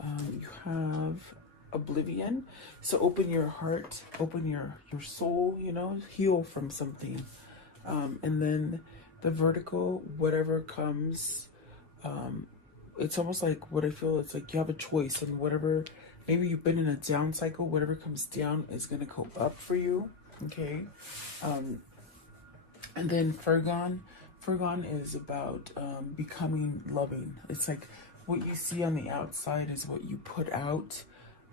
You have oblivion. So open your heart, open your soul, you know, heal from something. And then the vertical, whatever comes, it's almost like what I feel, it's like you have a choice, and whatever, maybe you've been in a down cycle, whatever comes down is going to go up for you. Okay. And then Fergon is about becoming loving. It's like what you see on the outside is what you put out.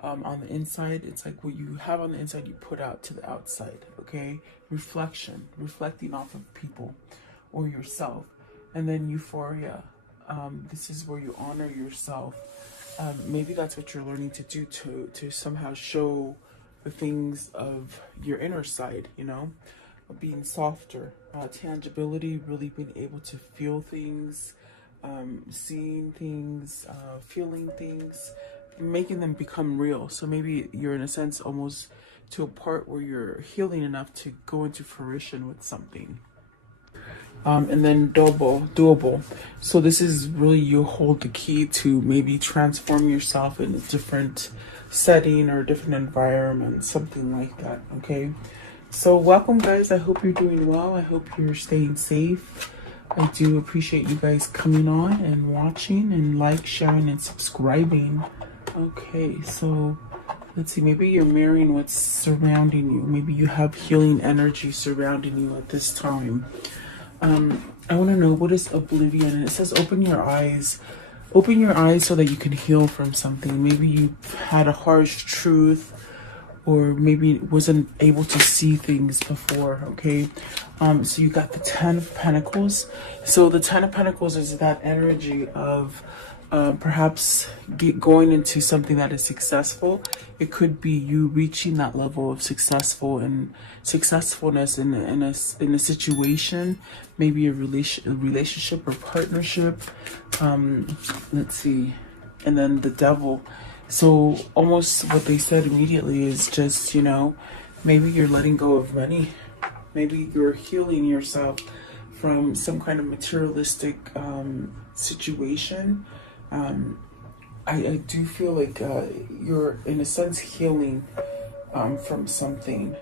On the inside, it's like what you have on the inside, you put out to the outside. Okay. Reflection, reflecting off of people or yourself. And then euphoria. This is where you honor yourself. Maybe that's what you're learning to do, to somehow show the things of your inner side, you know, being softer, tangibility, really being able to feel things, seeing things, feeling things, making them become real. So maybe you're in a sense almost to a part where you're healing enough to go into fruition with something. And then doable. So this is really, you hold the key to maybe transform yourself in a different setting or a different environment, something like that. Okay. So welcome, guys. I hope you're doing well. I hope you're staying safe. I do appreciate you guys coming on and watching and like, sharing, and subscribing. Okay, so let's see. Maybe you're mirroring what's surrounding you. Maybe you have healing energy surrounding you at this time. I want to know, what is oblivion? And it says open your eyes. Open your eyes so that you can heal from something. Maybe you had a harsh truth, or maybe wasn't able to see things before. Okay. So you got the 10 of Pentacles. So the 10 of Pentacles is that energy of perhaps going into something that is successful. It could be you reaching that level of successfulness in a situation, maybe a relationship or partnership. Let's see, and then the Devil. So almost what they said immediately is just, you know, maybe you're letting go of money, maybe you're healing yourself from some kind of materialistic situation. I do feel like you're in a sense healing from something.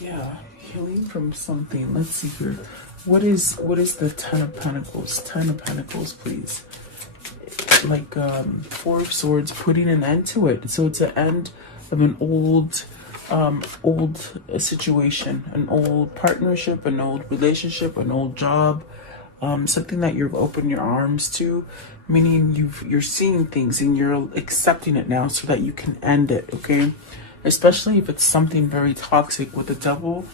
Yeah, healing from something. Let's see here. What is the 10 of Pentacles? 10 of Pentacles, please. Like 4 of Swords, putting an end to it. So it's an end of an old situation, an old partnership, an old relationship, an old job. Something that you've opened your arms to, meaning you're seeing things and you're accepting it now so that you can end it. Okay, especially if it's something very toxic. With the Devil,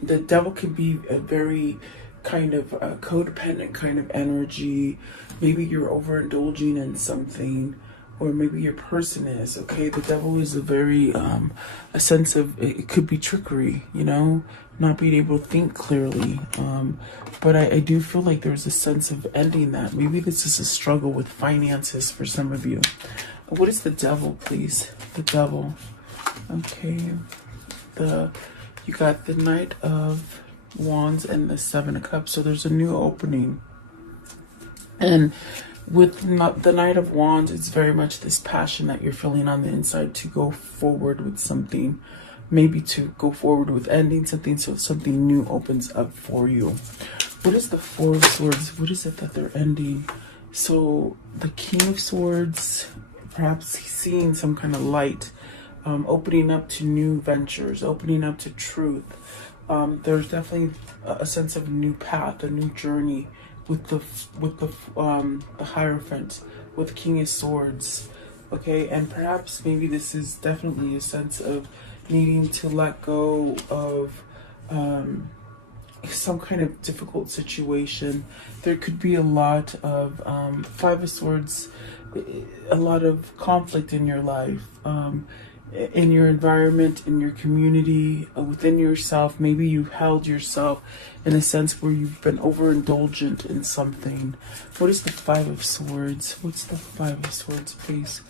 the Devil can be a very kind of a codependent kind of energy. Maybe you're overindulging in something, or maybe your person is. Okay, the Devil is a very a sense of, it could be trickery, you know, not being able to think clearly. But I do feel like there's a sense of ending that. Maybe this is a struggle with finances for some of you. What is the Devil, please? The Devil. Okay, you got the Knight of Wands and the 7 of Cups. So there's a new opening, and with the Knight of Wands, it's very much this passion that you're feeling on the inside to go forward with something, maybe to go forward with ending something, so something new opens up for you. What is the 4 of Swords? What is it that they're ending? So the King of Swords, perhaps seeing some kind of light, opening up to new ventures, opening up to truth. There's definitely a sense of a new path, a new journey with the Hierophant, with King of Swords. Okay, and perhaps maybe this is definitely a sense of needing to let go of some kind of difficult situation. There could be a lot of 5 of Swords, a lot of conflict in your life, in your environment, in your community, within yourself. Maybe you've held yourself in a sense where you've been overindulgent in something. What is the 5 of Swords? What's the 5 of Swords, please?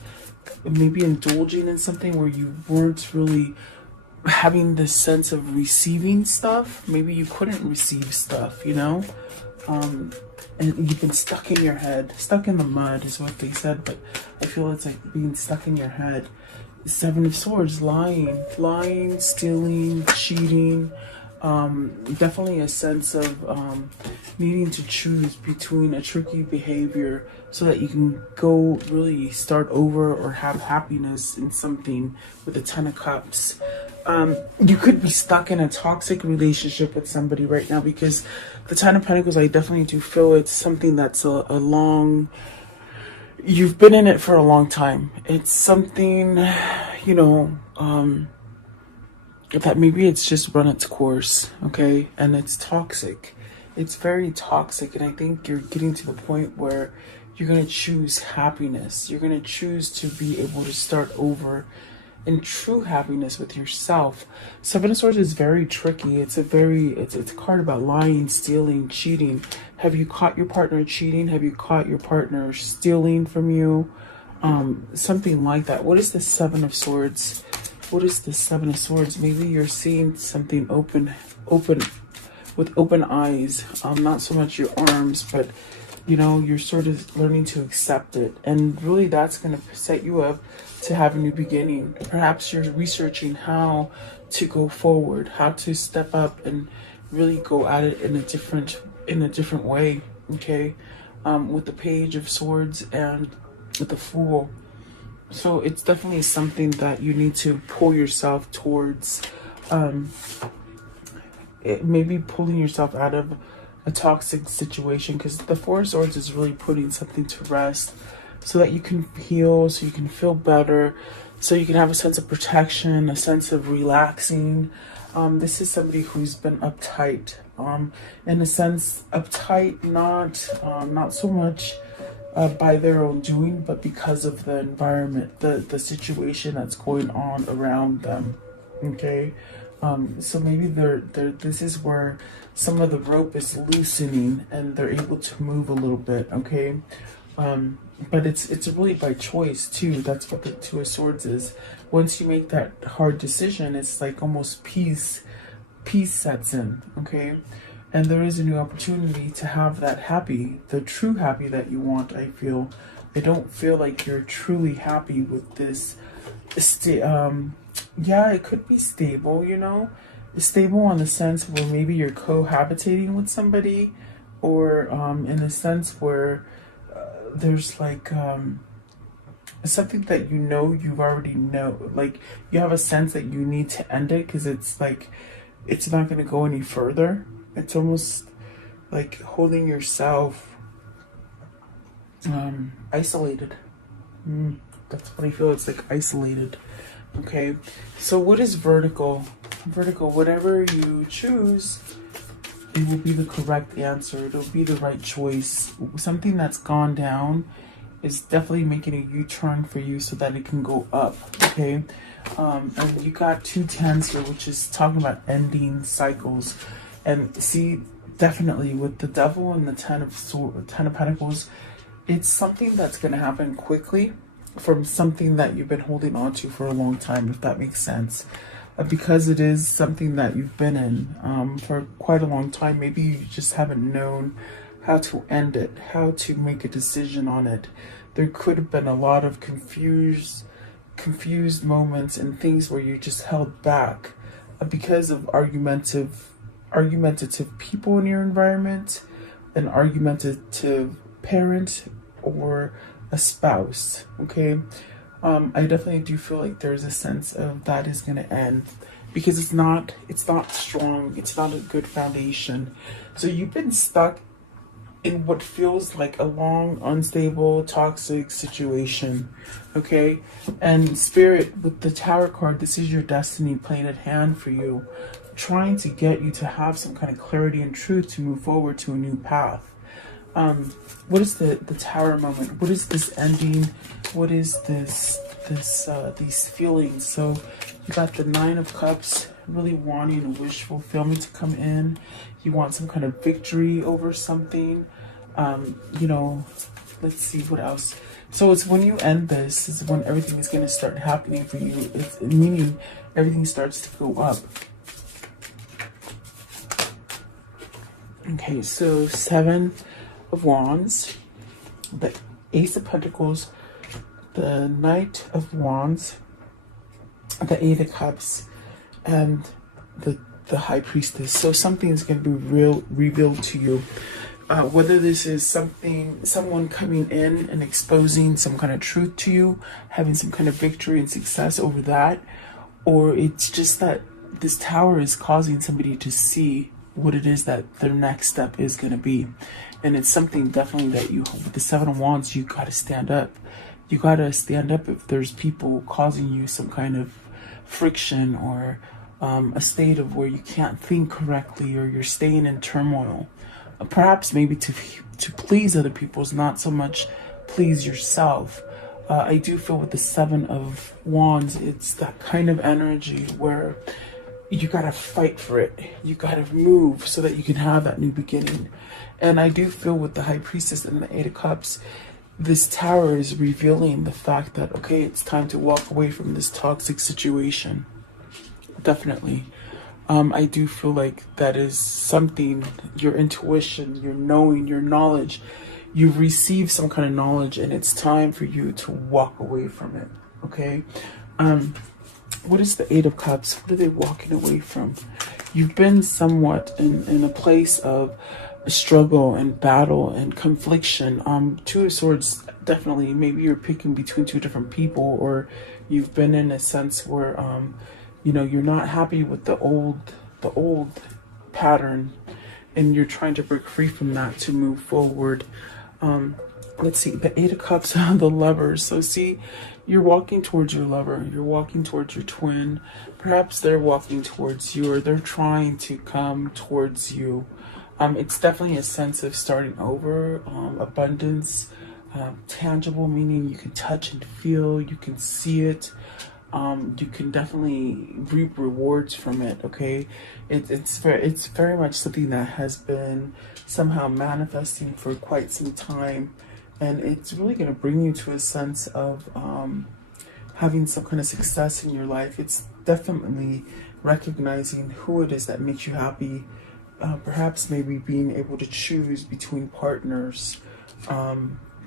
Maybe indulging in something where you weren't really having this sense of receiving stuff. Maybe you couldn't receive stuff, you know? and you've been stuck in your head. Stuck in the mud is what they said, but I feel it's like being stuck in your head. Seven of Swords, lying, stealing, cheating. Definitely a sense of needing to choose between a tricky behavior so that you can go really start over or have happiness in something with the Ten of Cups. You could be stuck in a toxic relationship with somebody right now, because the Ten of Pentacles, I definitely do feel it's something that's a long, you've been in it for a long time. It's something, you know, that maybe it's just run its course, okay? And it's toxic. It's very toxic, and I think you're getting to the point where you're going to choose happiness. You're going to choose to be able to start over in true happiness with yourself. Seven of Swords is very tricky. It's a card about lying, stealing, cheating. Have you caught your partner cheating? Have you caught your partner stealing from you? Something like that. What is the Seven of Swords? What is the Seven of Swords? Maybe you're seeing something open with open eyes. Not so much your arms, but you know, you're sort of learning to accept it. And really that's going to set you up to have a new beginning. Perhaps you're researching how to go forward, how to step up and really go at it in a different way, okay? With the Page of Swords and with the Fool. So it's definitely something that you need to pull yourself towards, maybe pulling yourself out of a toxic situation, because the Four of Swords is really putting something to rest so that you can heal, so you can feel better, so you can have a sense of protection, a sense of relaxing. This is somebody who's been uptight, in a sense, uptight, not so much by their own doing, but because of the environment, the situation that's going on around them, okay? So maybe this is where some of the rope is loosening and they're able to move a little bit, okay? But it's really by choice too. That's what the Two of Swords is. Once you make that hard decision, it's like almost peace sets in, okay? And there is a new opportunity to have that happy, the true happy that you want, I feel. I don't feel like you're truly happy with this. Yeah, it could be stable, you know? Stable in the sense where maybe you're cohabitating with somebody, or in a sense where there's like something that you've already know, like you have a sense that you need to end it because it's like it's not going to go any further. It's almost like holding yourself isolated. That's what I feel. It's like isolated. Okay, so what is vertical? Vertical, whatever you choose, it will be the correct answer. It'll be the right choice. Something that's gone down is definitely making a U-turn for you so that it can go up, okay? And you got 2 tens here, which is talking about ending cycles. And see, definitely with the Devil and the Ten of Pentacles, it's something that's going to happen quickly from something that you've been holding on to for a long time, if that makes sense. Because it is something that you've been in for quite a long time. Maybe you just haven't known how to end it, how to make a decision on it. There could have been a lot of confused moments and things where you just held back because of argumentative people in your environment, an argumentative parent, or a spouse, okay? I definitely do feel like there's a sense of that is going to end because it's not strong. It's not a good foundation. So you've been stuck in what feels like a long, unstable, toxic situation, okay? And Spirit, with the Tower card, this is your destiny playing at hand for you, trying to get you to have some kind of clarity and truth to move forward to a new path. What is the Tower moment? What is this ending? What is these feelings? So you got the Nine of Cups, really wanting a wish fulfillment to come in. You want some kind of victory over something. You know, let's see what else. So it's when you end this is when everything is going to start happening for you. It's meaning everything starts to go up. Okay, so 7 of Wands, the Ace of Pentacles, the Knight of Wands, the Eight of Cups, and the High Priestess. So something is going to be revealed to you. Whether this is someone coming in and exposing some kind of truth to you, having some kind of victory and success over that, or it's just that this Tower is causing somebody to see what it is that their next step is going to be. And it's something definitely that you, with the Seven of Wands, you got to stand up. You got to stand up if there's people causing you some kind of friction, or a state of where you can't think correctly, or you're staying in turmoil. Perhaps maybe to please other people is not so much please yourself. I do feel with the Seven of Wands, it's that kind of energy where you gotta fight for it. You gotta move so that you can have that new beginning. And I do feel with the High Priestess and the Eight of Cups, this Tower is revealing the fact that, okay, it's time to walk away from this toxic situation. Definitely. I do feel like that is something, your intuition, your knowing, your knowledge, you've received some kind of knowledge, and it's time for you to walk away from it. Okay. What is the Eight of Cups? What are they walking away from? You've been somewhat in a place of struggle and battle and confliction. Two of Swords, definitely. Maybe you're picking between two different people, or you've been in a sense where you know, you're not happy with the old pattern, and you're trying to break free from that to move forward. Let's see, the Eight of Cups, the Lovers. So see, you're walking towards your lover, you're walking towards your twin. Perhaps they're walking towards you, or they're trying to come towards you. It's definitely a sense of starting over, abundance, tangible, meaning you can touch and feel, you can see it. You can definitely reap rewards from it. Okay, it's very much something that has been somehow manifesting for quite some time, and it's really going to bring you to a sense of having some kind of success in your life. It's definitely recognizing who it is that makes you happy. Perhaps maybe being able to choose between partners.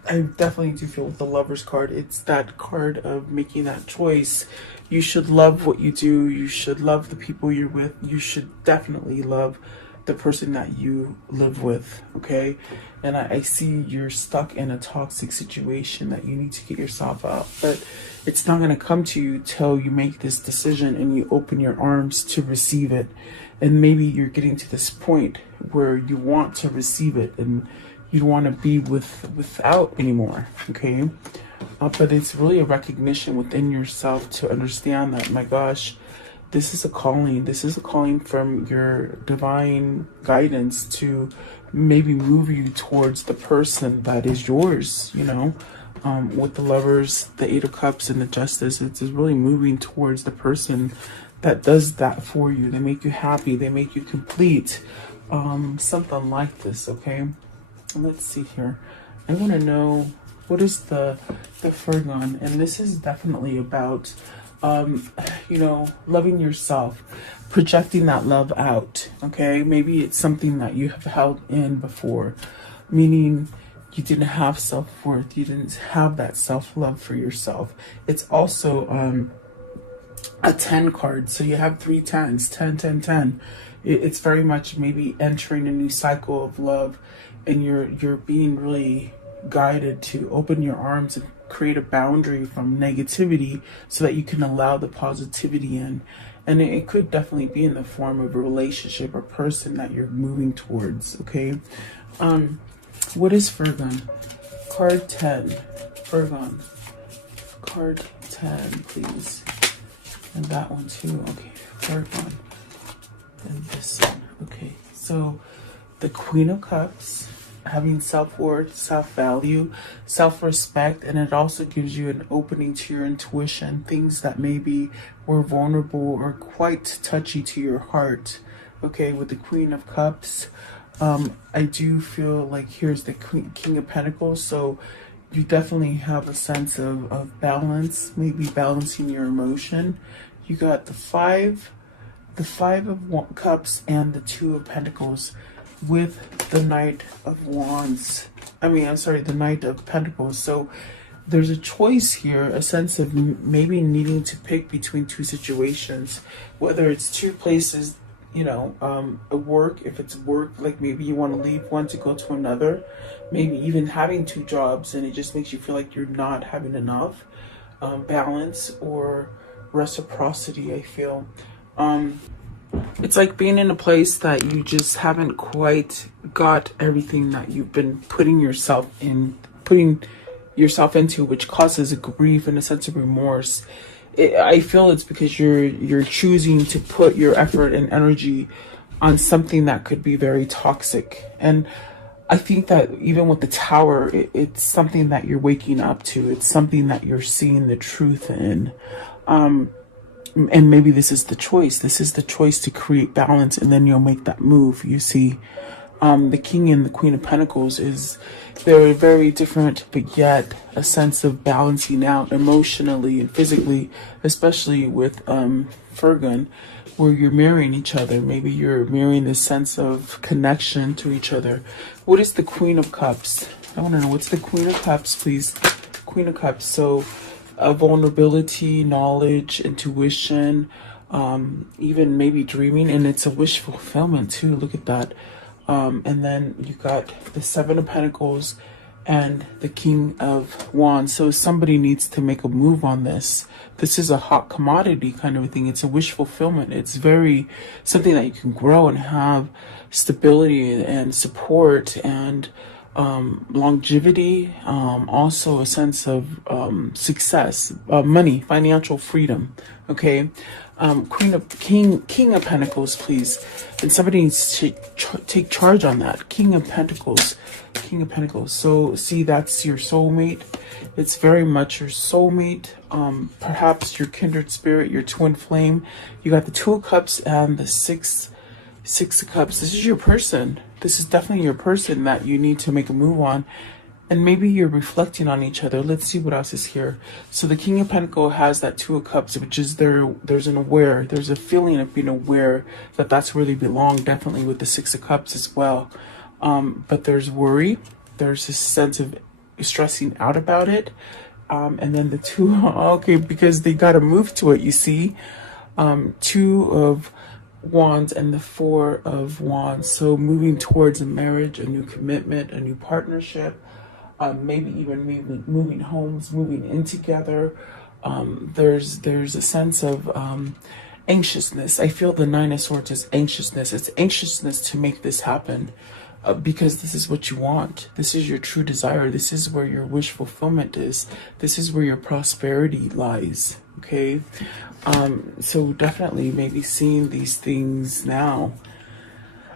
I definitely do feel with the Lovers card, it's that card of making that choice. You should love what you do. You should love the people you're with. You should definitely love the person that you live with, okay? And I see you're stuck in a toxic situation that you need to get yourself out. But it's not going to come to you till you make this decision and you open your arms to receive it. And maybe you're getting to this point where you want to receive it, and you don't want to be without anymore, okay? But it's really a recognition within yourself to understand that, my gosh, this is a calling. This is a calling from your divine guidance to maybe move you towards the person that is yours, you know? With the Lovers, the Eight of Cups, and the Justice, it's really moving towards the person that does that for you. They make you happy. They make you complete. Something like this, okay? Let's see here. I want to know, what is the Virgo, and this is definitely about you know, loving yourself, projecting that love out. Okay, maybe it's something that you have held in before, meaning you didn't have self-worth, you didn't have that self-love for yourself. It's also a 10 card, so you have 3 10s, 10 10 10. It's very much maybe entering a new cycle of love, and you're being really guided to open your arms and create a boundary from negativity so that you can allow the positivity in. And it could definitely be in the form of a relationship or person that you're moving towards, okay? What is Virgo? Card 10. Virgo. Card 10, please. And that one too. Okay, Virgo. And this one. Okay, so the Queen of Cups, having self-worth, self-value, self-respect, and it also gives you an opening to your intuition, things that maybe were vulnerable or quite touchy to your heart. Okay, with the Queen of Cups, I do feel like here's the King of Pentacles, so you definitely have a sense of balance, maybe balancing your emotion. You got the Five of Cups and the Two of Pentacles with the Knight of Wands. I'm sorry, the Knight of Pentacles. So there's a choice here, a sense of maybe needing to pick between two situations, whether it's two places, you know, a work, if it's work, like maybe you want to leave one to go to another, maybe even having two jobs and it just makes you feel like you're not having enough balance or reciprocity, I feel. It's like being in a place that you just haven't quite got everything that you've been putting yourself into, which causes a grief and a sense of remorse. I feel it's because you're choosing to put your effort and energy on something that could be very toxic. And I think that even with the Tower, it's something that you're waking up to. It's something that you're seeing the truth in. And maybe this is the choice. This is the choice to create balance, and then you'll make that move. You see, the King and the Queen of Pentacles they're very different, but yet a sense of balancing out emotionally and physically, especially with Virgo, where you're marrying each other. Maybe you're marrying this sense of connection to each other. What is the Queen of Cups? I want to know, what's the Queen of Cups, please? Queen of Cups. So vulnerability, knowledge, intuition, even maybe dreaming, and it's a wish fulfillment too. Look at that. And then you got the Seven of Pentacles and the King of Wands. So somebody needs to make a move on this. This is a hot commodity kind of a thing. It's a wish fulfillment. It's very something that you can grow and have stability and support and longevity, also a sense of success, money, financial freedom. Okay. King of Pentacles, please. And somebody needs to take charge on that. King of Pentacles. So see, that's your soulmate. It's very much your soulmate. Perhaps your kindred spirit, your twin flame. You got the Two of Cups and the Six of Cups. This is your person. This is definitely your person that you need to make a move on. And maybe you're reflecting on each other. Let's see what else is here. So the King of Pentacles has that Two of Cups, which is there's a feeling of being aware that that's where they belong, definitely with the Six of Cups as well. But there's worry. There's this sense of stressing out about it. And then the two, okay, because they got to move to it, you see. Two of Wands and the Four of Wands. So moving towards a marriage, a new commitment, a new partnership. Maybe even moving homes, moving in together. There's a sense of anxiousness. I feel the Nine of Swords is anxiousness. It's anxiousness to make this happen because this is what you want. This is your true desire. This is where your wish fulfillment is. This is where your prosperity lies. Okay. So definitely maybe seeing these things now.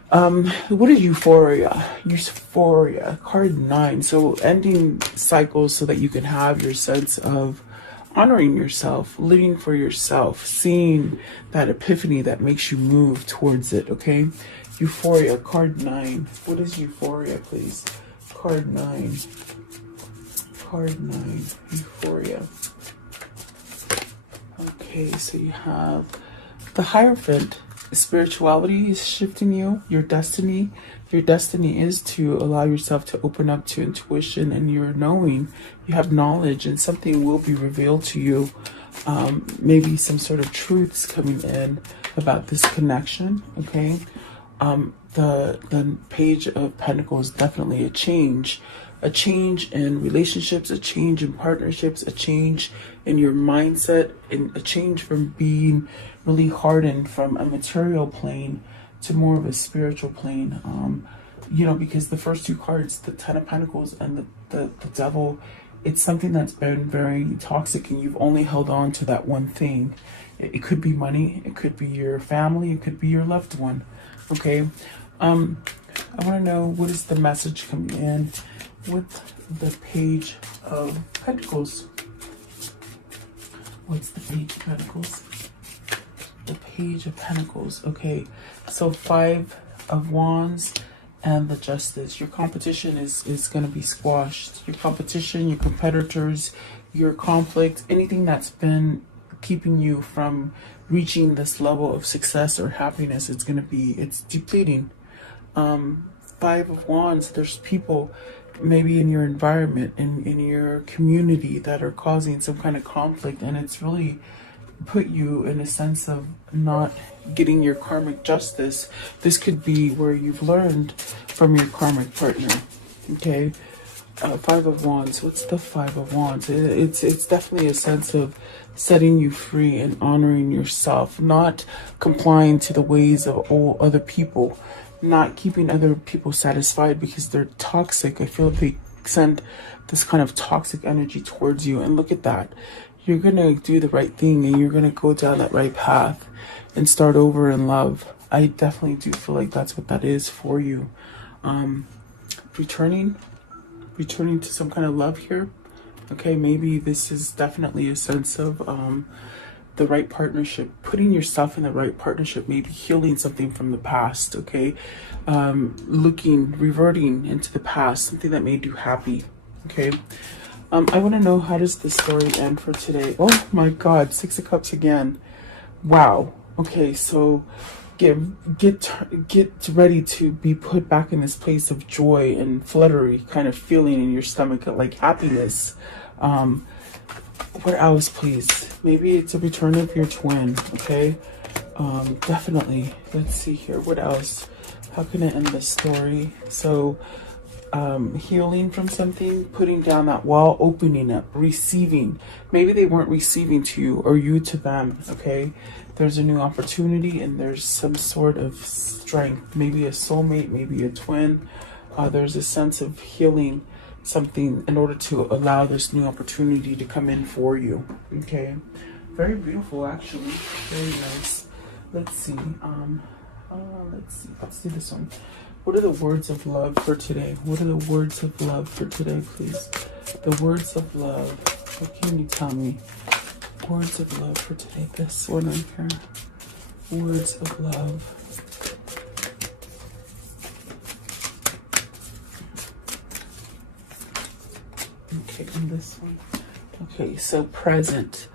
What is euphoria? Euphoria, card 9. So ending cycles so that you can have your sense of honoring yourself, living for yourself, seeing that epiphany that makes you move towards it. Okay. Euphoria, card 9. What is euphoria, please? Card 9. Euphoria. Okay, so you have the Hierophant. Spirituality is shifting you, your destiny. Your destiny is to allow yourself to open up to intuition and your knowing. You have knowledge and something will be revealed to you. Maybe some sort of truths coming in about this connection. Okay. The Page of Pentacles, definitely a change in relationships, a change in partnerships, a change in your mindset, and a change from being really hardened from a material plane to more of a spiritual plane. You know, because the first two cards, the Ten of Pentacles and the Devil, it's something that's been very toxic and you've only held on to that one thing. It could be money, it could be your family, it could be your loved one. Okay. I want to know, what is the message coming in with the Page of Pentacles? What's the Page of Pentacles? The Page of Pentacles. Okay, so Five of Wands and the Justice. Your competition is going to be squashed. Your competition, your competitors, your conflict, anything that's been keeping you from reaching this level of success or happiness, it's depleting. Five of Wands, there's people maybe in your environment, in your community, that are causing some kind of conflict, and it's really put you in a sense of not getting your karmic justice. This could be where you've learned from your karmic partner. Okay. Five of Wands. What's the Five of Wands? It's definitely a sense of setting you free and honoring yourself, not complying to the ways of all other people, not keeping other people satisfied because they're toxic. I feel they send this kind of toxic energy towards you. And look at that. You're going to do the right thing, and you're going to go down that right path and start over in love. I definitely do feel like that's what that is for you. Returning to some kind of love here. Okay, maybe this is definitely a sense of the right partnership, putting yourself in the right partnership, maybe healing something from the past. Okay, reverting into the past, something that made you happy. Okay, I want to know, how does the story end for today? Oh my God, Six of Cups again. Wow. Okay, so get ready to be put back in this place of joy and fluttery kind of feeling in your stomach, like happiness. What else, please? Maybe it's a return of your twin. Okay, definitely. Let's see here. What else? How can I end this story? So healing from something, putting down that wall, opening up, receiving. Maybe they weren't receiving to you, or you to them. Okay, there's a new opportunity, and there's some sort of strength, maybe a soulmate, maybe a twin. There's a sense of healing something in order to allow this new opportunity to come in for you. Okay, very beautiful, actually, very nice. Let's see. Let's do this one. What are the words of love for today? What are the words of love for today, please? The words of love. What can you tell me? Words of love for today. This one right here. Words of love. Okay, and this one. Okay, so present.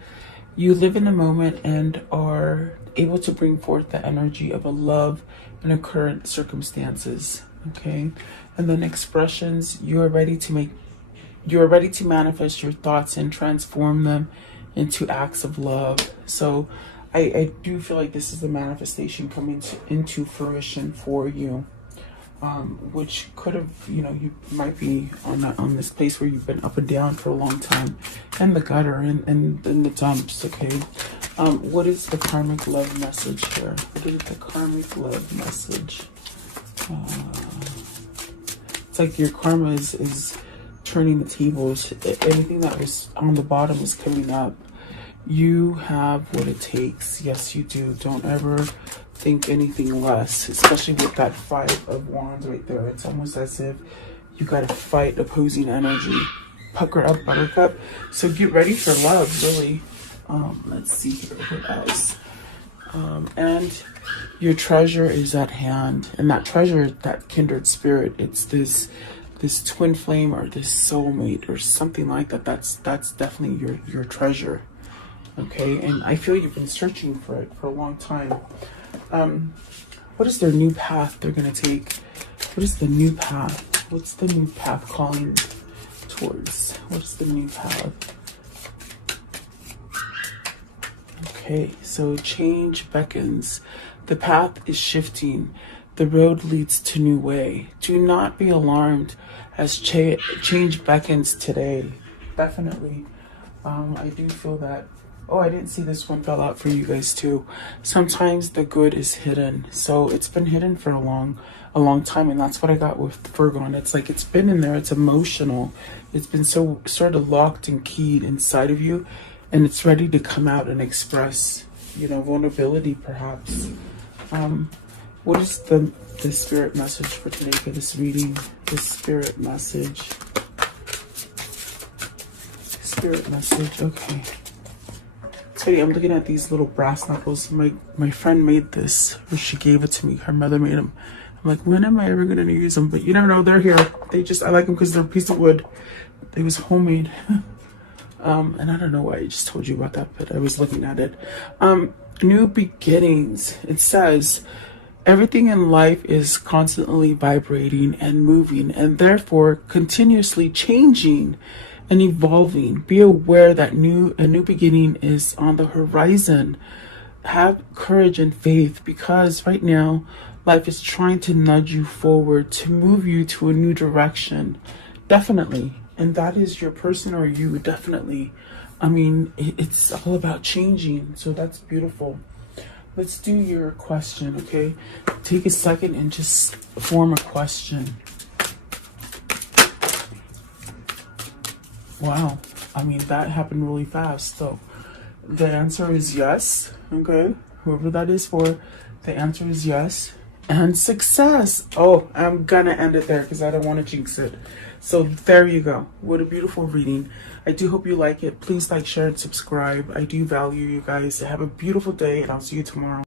You live in the moment and are able to bring forth the energy of a love in a current circumstances. Okay, and then expressions. You are ready to manifest your thoughts and transform them into acts of love. So I do feel like this is the manifestation coming into fruition for you, which could have, you might be on this place where you've been up and down for a long time, and the gutter and the dumps. Okay, what is the karmic love message here? What is the karmic love message? It's like your karma is turning the tables. Anything that was on the bottom is coming up. You have what it takes. Yes, you do. Don't ever think anything less, especially with that Five of Wands right there. It's almost as if you got to fight opposing energy. Pucker up, buttercup. So get ready for love, really. Let's see here. What else? And your treasure is at hand. And that treasure, that kindred spirit, it's this twin flame or this soulmate or something like that. That's definitely your treasure. Okay, and I feel you've been searching for it for a long time. What is their new path they're going to take? What is the new path? What's the new path calling towards? What's the new path? Okay, so change beckons. The path is shifting. The road leads to new way. Do not be alarmed as change beckons today. Definitely. I do feel that. Oh, I didn't see this one fell out for you guys too. Sometimes the good is hidden. So it's been hidden for a long time, and that's what I got with Virgo. And it's like it's been in there, it's emotional. It's been so sort of locked and keyed inside of you, and it's ready to come out and express, vulnerability perhaps. What is the spirit message for today for this reading? The spirit message. Spirit message, okay. I'm looking at these little brass knuckles. My friend made this, or she gave it to me. Her mother made them. I'm like, when am I ever going to use them? But you never know, they're here. I like them because they're a piece of wood. It was homemade. And I don't know why I just told you about that, but I was looking at it. New beginnings. It says, Everything in life is constantly vibrating and moving, and therefore continuously changing and evolving. Be aware that a new beginning is on the horizon. Have courage and faith, because right now life is trying to nudge you forward, to move you to a new direction. Definitely. And that is your person or you, definitely. I mean, it's all about changing. So that's beautiful. Let's do your question, okay? Take a second and just form a question. Wow. I mean, that happened really fast. So the answer is yes, okay? Whoever that is for, the answer is yes. And success. Oh, I'm gonna end it there because I don't want to jinx it. So there you go. What a beautiful reading. I do hope you like it. Please like, share, and subscribe. I do value you guys. Have a beautiful day, and I'll see you tomorrow.